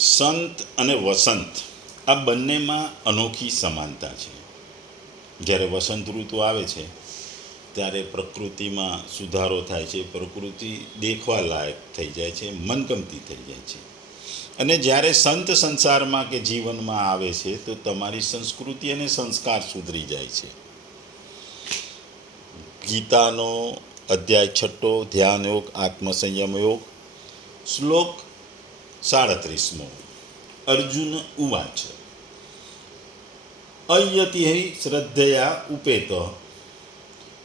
સંત અને વસંત આ બંનેમાં અનોખી સમાનતા છે. જ્યારે વસંત ઋતુ આવે છે, ત્યારે પ્રકૃતિમાં સુધારો થાય છે, પ્રકૃતિ દેખવા લાયક થઈ જાય છે, મનગમતી થઈ જાય છે. અને જ્યારે સંત સંસારમાં કે જીવનમાં આવે છે, તો તમારી સંસ્કૃતિ અને સંસ્કાર સુધરી જાય છે. ગીતાનો અધ્યાય છઠ્ઠો, ધ્યાન યોગ, આત્મસંયમ યોગ, શ્લોક સાડત્રીસમો. અર્જુન ઉવાચ. અયતિ શ્રદ્ધયા ઉપેત.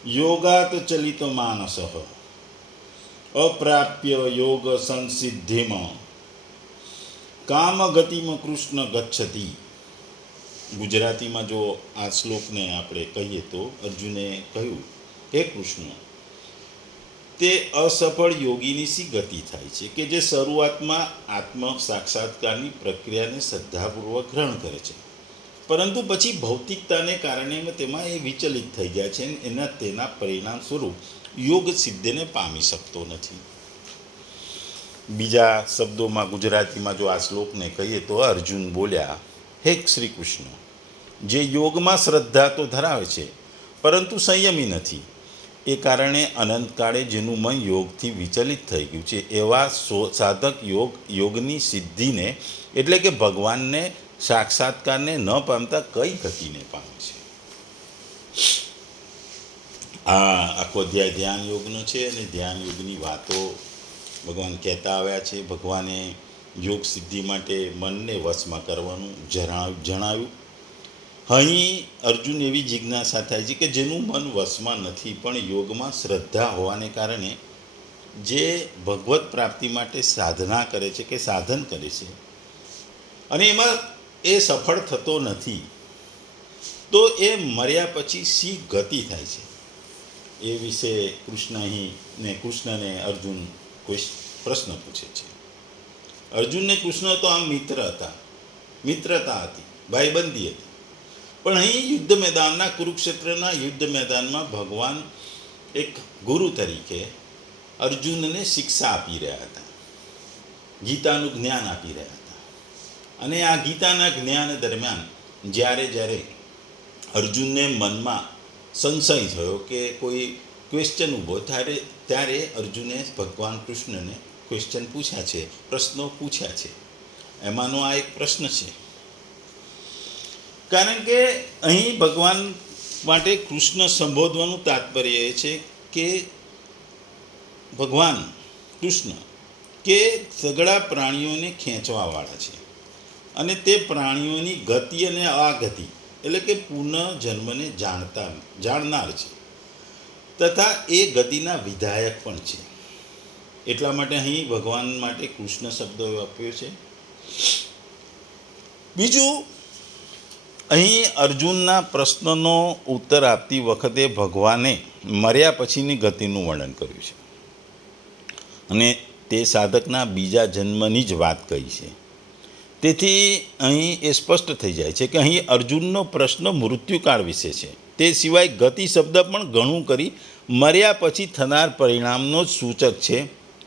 યોગાત ચલિત માનસ. અપ્રાપ્ય યોગ સંસિદ્ધિમ. કામગતિમાં કૃષ્ણ ગચ્છતિ. ગુજરાતીમાં જો આ શ્લોકને આપણે કહીએ તો અર્જુને કહ્યું, હે કૃષ્ણ તે અસફળ યોગીની સી ગતિ થાય છે કે જે શરૂઆતમાં આત્મ સાક્ષાત્કારની પ્રક્રિયાને શ્રદ્ધાપૂર્વક ગ્રહણ કરે છે? પરંતુ પછી ભૌતિકતાને કારણે તેમાં એ વિચલિત થઈ જાય છે અને એના તેના પરિણામ સ્વરૂપ યોગ સિદ્ધિને પામી શકતો નથી. બીજા શબ્દોમાં ગુજરાતીમાં જો આ શ્લોકને કહીએ તો અર્જુન બોલ્યા, હે શ્રી કૃષ્ણ જે યોગમાં શ્રદ્ધા તો ધરાવે છે, પરંતુ સંયમી નથી. એ કારણે અનંતકાળે જેનું મન યોગથી વિચલિત થઈ ગયું છે. એવા સાધક યોગ, યોગની સિદ્ધિને એટલે કે ભગવાનને સાક્ષાત્કારને ન પામતા કઈ ગતિને પામે છે? આ આખો અધ્યાય ધ્યાન યોગનો છે અને ધ્યાન યોગની વાતો ભગવાન કહેતા આવ્યા છે. ભગવાને યોગ સિદ્ધિ માટે મનને વશમાં કરવાનું જણાવ, જણાવ્યું. અહીં અર્જુન એવી જિજ્ઞાસા થાય છે કે જેનું મન વશમાં નથી, પણ યોગમાં શ્રદ્ધા હોવાને કારણે જે ભગવત પ્રાપ્તિ માટે સાધના કરે છે કે સાધન કરે છે. અને એમાં એ સફળ થતો નથી, તો એ મર્યા પછી સી ગતિ થાય છે? એ વિશે કૃષ્ણ ને કૃષ્ણને અર્જુન કોઈ પ્રશ્ન પૂછે છે. અર્જુનને કૃષ્ણ તો આમ મિત્ર હતા, મિત્રતા હતી, ભાઈબંધી હતી. પણ અહીં યુદ્ધ મેદાનના, કુરુક્ષેત્રના યુદ્ધ મેદાનમાં ભગવાન એક ગુરુ તરીકે અર્જુનને શિક્ષા આપી રહ્યા હતા. ગીતાનું જ્ઞાન આપી રહ્યા હતા. અને આ ગીતાના જ્ઞાન દરમિયાન જ્યારે જ્યારે અર્જુનને મનમાં સંશય થયો કે કોઈ ક્વેશ્ચન ઊભો, ત્યારે ત્યારે અર્જુને ભગવાન કૃષ્ણને ક્વેશ્ચન પૂછ્યા છે, પ્રશ્નો પૂછ્યા છે. એમાંનો આ એક પ્રશ્ન છે. કારણ કે અહીં ભગવાન માટે કૃષ્ણ સંબોધવાનું તાત્પર્ય એ છે કે ભગવાન, કૃષ્ણ, કે સગળા પ્રાણીઓને ખેંચવાવાળા છે. અને તે પ્રાણીઓની ગતિ અને અગતિ એટલે કે પુનઃજન્મને જાણતા, જાણનાર છે. તથા એ ગતિના વિધાયક પણ છે. એટલા માટે અહીં ભગવાન માટે કૃષ્ણ શબ્દ આપ્યો છે. બીજું અહીં અર્જુનના પ્રશ્નનો ઉત્તર આપતી વખતે ભગવાને મર્યા પછીની ગતિનું વર્ણન કર્યું છે. અને તે સાધકના બીજા જન્મની જ વાત કહી છે. તેથી અહીં એ સ્પષ્ટ થઈ જાય છે કે અહીં અર્જુનનો પ્રશ્ન મૃત્યુકાળ વિશે છે. તે સિવાય ગતિ શબ્દ પણ ઘણું કરી મર્યા પછી થનાર પરિણામનો જ સૂચક છે.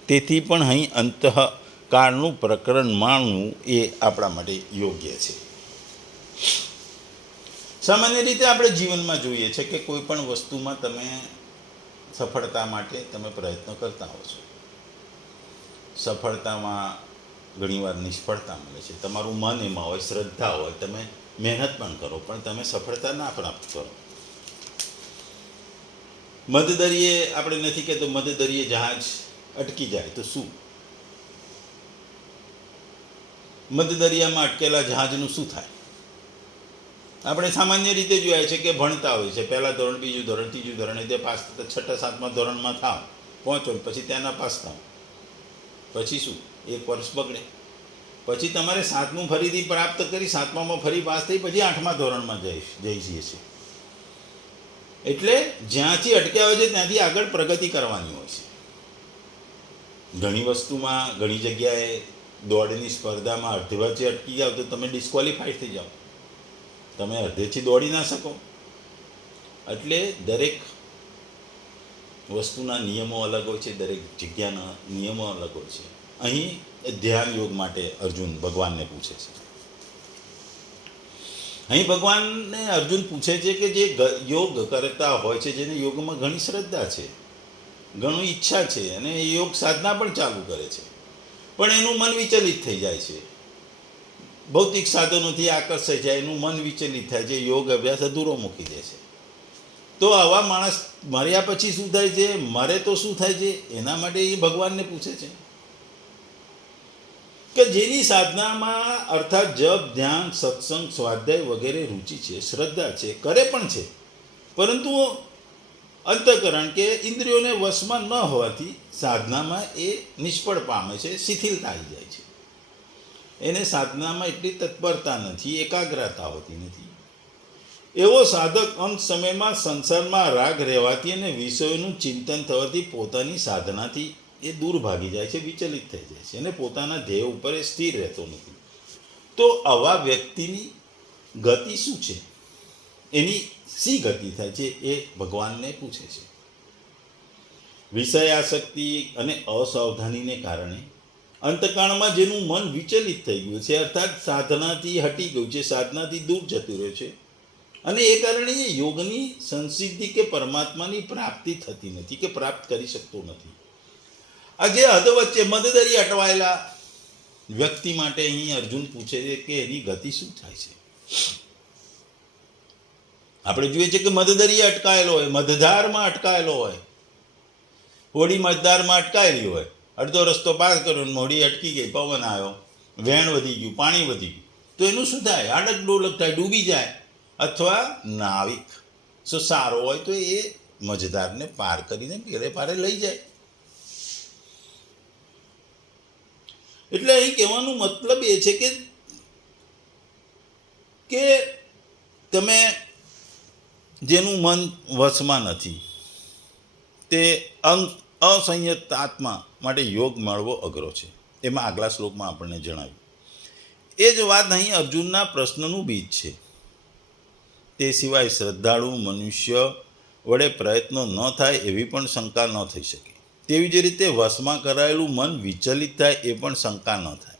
તેથી પણ અહીં અંતઃકાળનું પ્રકરણ માણવું એ આપણા માટે યોગ્ય છે. સામાન્ય રીતે આપણે જીવનમાં જોઈએ છે કે કોઈ પણ વસ્તુમાં તમે સફળતા માટે તમે પ્રયત્ન કરતા હો છો. સફળતામાં ઘણીવાર નિષ્ફળતા મળે છે. તમારું મન એમાં હોય, શ્રદ્ધા હોય, તમે મહેનત પણ કરો, પણ તમે સફળતા ના પ્રાપ્ત કરો. મધદરિયે આપણે નથી કહેતો મધદરિયે જહાજ અટકી જાય તો શું? મધદરિયામાં અટકેલા જહાજનું શું થાય? આપણે સામાન્ય રીતે જોયા છે કે ભણતા હોય છે. પહેલાં ધોરણ, બીજું ધોરણ, ત્રીજું ધોરણ તે પાસ છઠ્ઠા સાતમા ધોરણમાં થાવ, પહોંચો પછી ત્યાંના પાસ થાવ. પછી શું? એક વર્ષ બગડે. પછી તમારે સાતમું ફરીથી પ્રાપ્ત કરી, સાતમામાં ફરી પાસ થઈ, પછી આઠમા ધોરણમાં જઈ જઈ જઈએ છીએ. એટલે જ્યાંથી અટક્યા હોય છે, ત્યાંથી આગળ પ્રગતિ કરવાની હોય છે. ઘણી વસ્તુમાં, ઘણી જગ્યાએ દોડની સ્પર્ધામાં અડધી વચ્ચે અટકી જાઓ તો તમે ડિસ્ક્વોલિફાઈડ થઈ જાઓ. તમે અડધેથી દોડી ના શકો. એટલે દરેક વસ્તુના નિયમો અલગ હોય છે, દરેક જગ્યાના નિયમો અલગ હોય છે. અહીં ધ્યાન યોગ માટે અર્જુન ભગવાનને પૂછે છે. અહીં ભગવાનને અર્જુન પૂછે છે કે જે યોગ કરતા હોય છે, જેને યોગમાં ઘણી શ્રદ્ધા છે, ઘણું ઈચ્છા છે, અને યોગ સાધના પણ ચાલુ કરે છે. પણ એનું મન વિચલિત થઈ જાય છે. ભૌતિક સાધનોથી આકર્ષાઈ જાય એનું મન વિચલિત થાય છે, યોગ અભ્યાસ અધૂરો મૂકી દે છે. તો આવા માણસ મર્યા પછી શું થાય છે? મરે તો શું થાય છે? એના માટે એ ભગવાનને પૂછે છે. કે જેની સાધનામાં અર્થાત જપ, ધ્યાન, સત્સંગ, સ્વાધ્યાય વગેરે રુચિ છે, શ્રદ્ધા છે, કરે પણ છે. પરંતુ અંતકરણ કે ઇન્દ્રિયોને વશમાં ન હોવાથી સાધનામાં એ નિષ્ફળ પામે છે, શિથિલતા આવી જાય છે. એને સાધનામાં એટલી તત્પરતા નથી, એકાગ્રતા હોતી નથી. એવો સાધક અંત સમયમાં સંસારમાં રાગ રહેવાથી અને વિષયોનું ચિંતન થવાથી પોતાની સાધનાથી એ દૂર ભાગી જાય છે, વિચલિત થઈ જાય છે અને પોતાના ધ્યેય ઉપર એ સ્થિર રહેતો નથી. તો આવા વ્યક્તિની ગતિ શું છે? એની સી ગતિ થાય છે એ ભગવાનને પૂછે છે. વિષય આસક્તિ અને અસાવધાનીને કારણે અંતકાળમાં જેનું મન વિચલિત થઈ ગયું છે, અર્થાત સાધનાથી હટી ગયું છે, સાધનાથી દૂર જતું રહ્યું છે. અને એ કારણે એ યોગની સંસિદ્ધિ કે પરમાત્માની પ્રાપ્તિ થતી નથી કે પ્રાપ્ત કરી શકતો નથી. આ જે હદ વચ્ચે મદદરી અટવાયેલા વ્યક્તિ માટે અહીં અર્જુન પૂછે છે કે એની ગતિ શું થાય છે? આપણે જોઈએ છીએ કે મદદરી અટકાયેલો હોય, મધધારમાં અટકાયેલો હોય હોડી મતદારમાં અટકાયેલી હોય અડધો રસ્તો પાર કર્યો ને મોડી અટકી ગઈ, પવન આવ્યો. વેણ વધી ગયું, પાણી વધી ગયું. તો એનું શું થાય? આડક ડોલક થાય, ડૂબી જાય. અથવા નાવિક. સો સારો હોય તો એ મજદારને પાર કરીને પેલે પારે લઈ જાય. એટલે અહીં કહેવાનો મતલબ એ છે કે કે તમે જેનું મન વશમાં નથી, તે અંગ અસંયત આત્મા માટે યોગ મળવો અઘરો છે. એમાં આગલા શ્લોકમાં આપણને જણાવ્યું. એ જ વાત અહીં અર્જુનના પ્રશ્નનું બીજ છે. તે સિવાય શ્રદ્ધાળુ મનુષ્ય વડે પ્રયત્નો ન થાય એવી પણ શંકા ન થઈ શકે. તેવી જ રીતે વશમાં કરાયેલું મન વિચલિત થાય એ પણ શંકા ન થાય.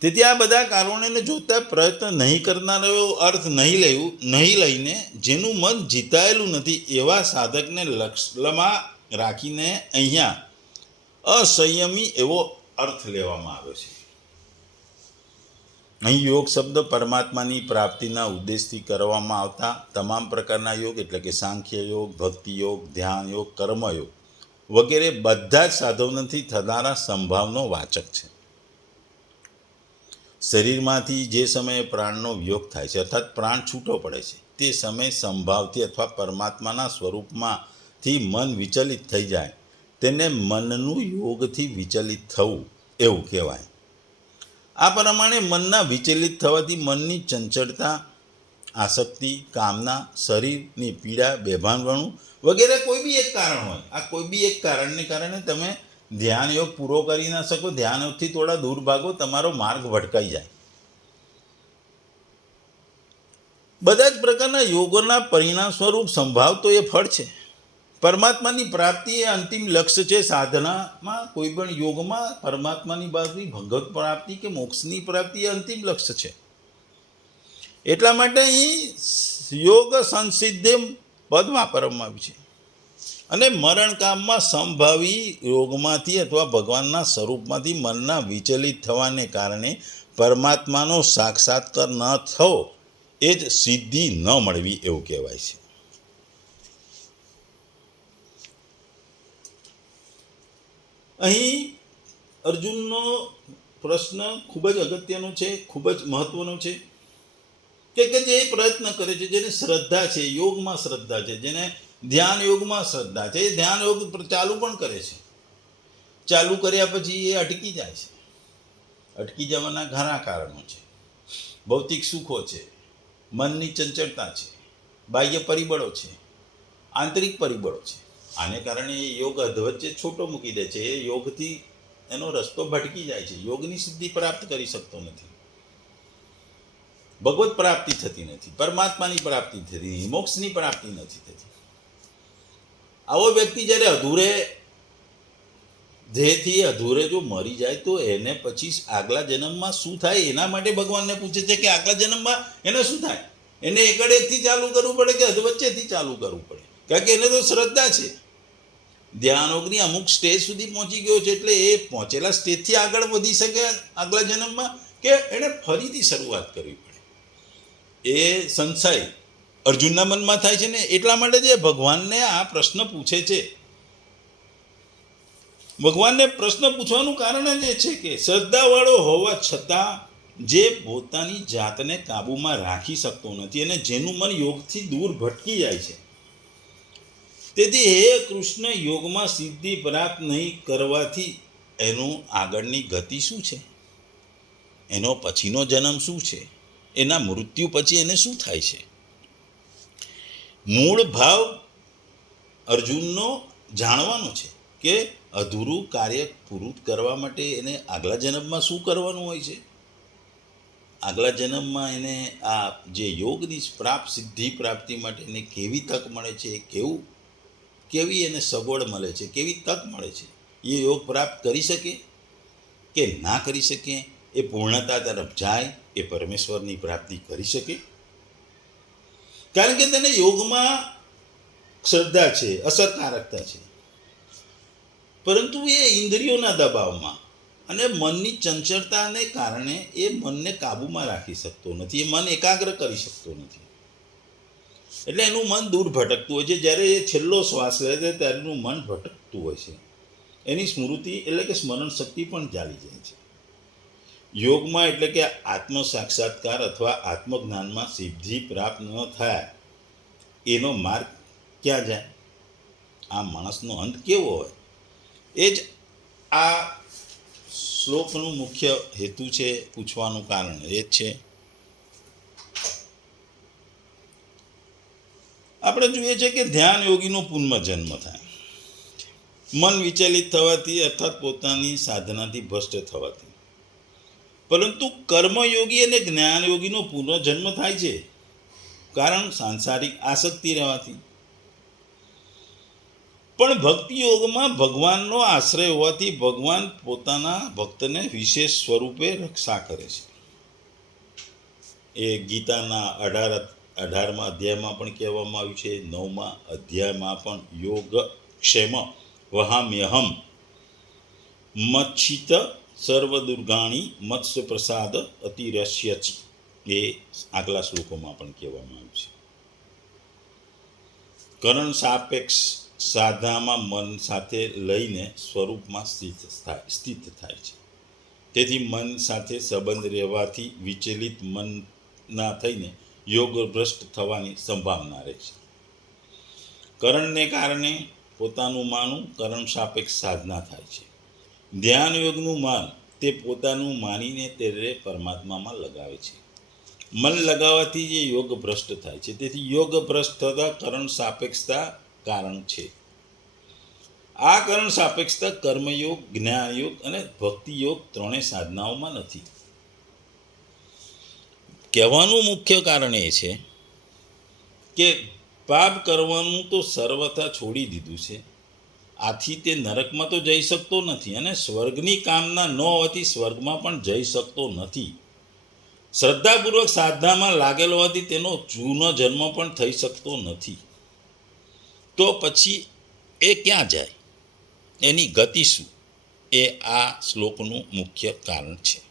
તેથી આ બધા કારણોને જોતા પ્રયત્ન નહીં કરનારો અર્થ નહીં લેવું નહીં લઈને જેનું મન જીતાયેલું નથી એવા સાધકને લક્ષ્યમાં રાખીને અહીંયા અસંયમી એવો અર્થ લેવામાં આવ્યો છે. અહીં યોગ શબ્દ પરમાત્માની પ્રાપ્તિના ઉદ્દેશથી કરવામાં આવતા તમામ પ્રકારના યોગ એટલે કે સાંખ્ય યોગ, ભક્તિ યોગ, ધ્યાન યોગ કર્મયોગ વગેરે બધા જ સાધનોથી થનારા સંભાવનો વાચક છે. શરીરમાંથી જે સમયે પ્રાણનો વિયોગ થાય છે, અર્થાત પ્રાણ છૂટો પડે છે, તે સમયે સંભાવથી અથવા પરમાત્માના સ્વરૂપમાંથી મન વિચલિત થઈ જાય તેને મનનું યોગથી વિચલિત થવું, એવું કહેવાય. આ પ્રમાણે મનના વિચલિત થવાથી મનની ચંચળતા, આસક્તિ, કામના, શરીરની પીડા બેભાનવણું વગેરે કોઈ બી એક કારણ હોય. આ કોઈ બી એક કારણને કારણે તમે ધ્યાન યોગ પૂરો કરી ના શકો ધ્યાન યોગથી થોડા દૂર ભાગો, તમારો માર્ગ ભટકાઈ જાય. બધા જ પ્રકારના યોગોના પરિણામ સ્વરૂપ સંભાવ તો એ ફળ છે. પરમાત્માની પ્રાપ્તિ એ અંતિમ લક્ષ્ય છે સાધનામાં, કોઈ પણ યોગમાં પરમાત્માની બાજુની ભગવત પ્રાપ્તિ કે મોક્ષની પ્રાપ્તિ એ અંતિમ લક્ષ્ય છે. એટલા માટે અહીં યોગ સંસિદ્ધિ પદ વાપરવામાં આવ્યું છે. અને મરણકામમાં સંભાવી યોગમાંથી અથવા ભગવાનના સ્વરૂપમાંથી મનના વિચલિત થવાને કારણે પરમાત્માનો સાક્ષાત્કાર ન થવો એ જ સિદ્ધિ ન મળવી એવું કહેવાય છે. અહીં અર્જુનનો પ્રશ્ન ખૂબ જ અગત્યનો છે, ખૂબ જ મહત્વનો છે કે કે જે પ્રયત્ન કરે છે, જેને શ્રદ્ધા છે, યોગમાં શ્રદ્ધા છે, જેને ધ્યાન યોગમાં શ્રદ્ધા છે, એ ધ્યાન યોગ ચાલુ પણ કરે છે. ચાલુ કર્યા પછી એ અટકી જાય છે. અટકી જવાના ઘણા કારણો છે. ભૌતિક સુખો છે, મનની ચંચળતા છે, બાહ્ય પરિબળો છે, આંતરિક પરિબળો છે. આને કારણે એ યોગ અધવચ્ચે છોટો મૂકી દે છે. એ યોગથી એનો રસ્તો ભટકી જાય છે. યોગની સિદ્ધિ પ્રાપ્ત કરી શકતો નથી. ભગવત પ્રાપ્તિ થતી નથી. પરમાત્માની પ્રાપ્તિ થતી નથી. મોક્ષની પ્રાપ્તિ નથી થતી. આવો વ્યક્તિ જ્યારે અધૂરે ધ્યેયથી અધૂરે જો મરી જાય તો એને પછી આગલા જન્મમાં શું થાય? એના માટે ભગવાનને પૂછે છે કે આગલા જન્મમાં એને શું થાય? એને એકડેથી ચાલુ કરવું પડે કે અધવચ્ચેથી ચાલુ કરવું પડે? કારણ કે એને તો શ્રદ્ધા છે. ધ્યાનોગની અમુક સ્ટેજ સુધી પહોંચી ગયો છે એટલે એ પહોંચેલા સ્ટેજથી આગળ વધી શકે આગલા જન્મમાં કે એણે ફરીથી શરૂઆત કરવી પડે. એ સંશય અર્જુનના મનમાં થાય છે ને એટલા માટે જે ભગવાનને આ પ્રશ્ન પૂછે છે. ભગવાનને પ્રશ્ન પૂછવાનું કારણ જ એ છે કે શ્રદ્ધાવાળો હોવા છતાં જે પોતાની જાતને કાબૂમાં રાખી શકતો નથી અને જેનું મન યોગથી દૂર ભટકી જાય છે. તેથી હે કૃષ્ણ, યોગમાં સિદ્ધિ પ્રાપ્ત નહીં કરવાથી એનું આગળની ગતિ શું છે? એનો પછીનો જન્મ શું છે? એના મૃત્યુ પછી એને શું થાય છે? મૂળ ભાવ અર્જુનનો જાણવાનો છે કે અધૂરું કાર્ય પૂરું કરવા માટે એને આગલા જન્મમાં શું કરવાનું હોય છે? આગલા જન્મમાં એને આ જે યોગની પ્રાપ્ત સિદ્ધિ પ્રાપ્તિ માટે એને કેવી તક મળે છે? કેવું કેવી એને સગવડ મળે છે, કેવી તક મળે છે, એ યોગ પ્રાપ્ત કરી શકે કે ના કરી શકે, એ પૂર્ણતા તરફ જાય, એ પરમેશ્વરની પ્રાપ્તિ કરી શકે? કારણ કે તેને યોગમાં શ્રદ્ધા છે, અસરકારકતા છે. પરંતુ એ ઇન્દ્રિયોના દબાવમાં અને મનની ચંચળતાને કારણે એ મનને કાબૂમાં રાખી શકતો નથી, એ મન એકાગ્ર કરી શકતો નથી. એટલે એનું મન દૂર ભટકતું હોય છે. જ્યારે એ છેલ્લો શ્વાસ લે છે, ત્યારે એનું મન ભટકતું હોય છે. એની સ્મૃતિ એટલે કે સ્મરણ શક્તિ પણ ચાલી જાય છે. યોગમાં એટલે કે આત્મ સાક્ષાત્કાર અથવા આત્મજ્ઞાનમાં સિદ્ધિ પ્રાપ્ત ન થાય, એનો માર્ગ ક્યાં જાય? આ માણસનો અંત કેવો હોય? એ જ આ શ્લોકનું મુખ્ય હેતુ છે, પૂછવાનું કારણ એ જ છે. આપણે જોઈએ છે કે ધ્યાન યોગીનો પુનર્જન્મ થાય. મન વિચલિત થવાથી અર્થાત પોતાની સાધનાથી ભ્રષ્ટ થવાથી. પરંતુ કર્મયોગી અને જ્ઞાનયોગીનો પુનર્જન્મ થાય છે કારણ સાંસારિક આસક્તિ રહેવાથી. પણ ભક્તિ યોગમાં ભગવાનનો આશ્રય હોવાથી ભગવાન પોતાના ભક્તને વિશેષ સ્વરૂપે રક્ષા કરે છે. એ ગીતાના અઢાર અઢારમા અધ્યાયમાં પણ કહેવામાં આવ્યું છે, નવમા અધ્યાયમાં પણ યોગ ક્ષેમ વહામ્યહમ મચ્છિત સર્વદુર્ગાણી મત્સ્ય પ્રસાદ અતિરસ્ય એ આગલા શ્લોકોમાં પણ કહેવામાં આવ્યું છે. કરણ સાપેક્ષ સાધનામાં મન સાથે લઈને સ્વરૂપમાં સ્થિત થાય સ્થિત થાય છે. તેથી મન સાથે સંબંધ રહેવાથી વિચલિત મન ના થઈને યોગ ભ્રષ્ટ થવાની સંભાવના રહે છે. કરણને કારણે પોતાનું માનું કરણ સાપેક્ષ સાધના થાય છે. ધ્યાન યોગનું માન તે પોતાનું માનીને તે પરમાત્મામાં લગાવે છે. મન લગાવવાથી જે યોગ ભ્રષ્ટ થાય છે. તેથી યોગ ભ્રષ્ટ થતાં કરણ સાપેક્ષતા કારણ છે. આ કરણ સાપેક્ષતા કર્મયોગ, જ્ઞાનયોગ અને ભક્તિયોગ ત્રણેય સાધનાઓમાં નથી. કહેવાનું મુખ્ય કારણ એ છે કે પાપ કરવાનું તો સર્વથા છોડી દીધું છે. આથી તે નરકમાં તો જઈ શકતો નથી અને સ્વર્ગની કામના ન હોવાથી સ્વર્ગમાં પણ જઈ શકતો નથી. શ્રદ્ધાપૂર્વક સાધનામાં લાગેલો હોવાથી તેનો જૂનો જન્મ પણ થઈ શકતો નથી. તો પછી એ ક્યાં જાય? એની ગતિ શું? એ આ શ્લોકનું મુખ્ય કારણ છે.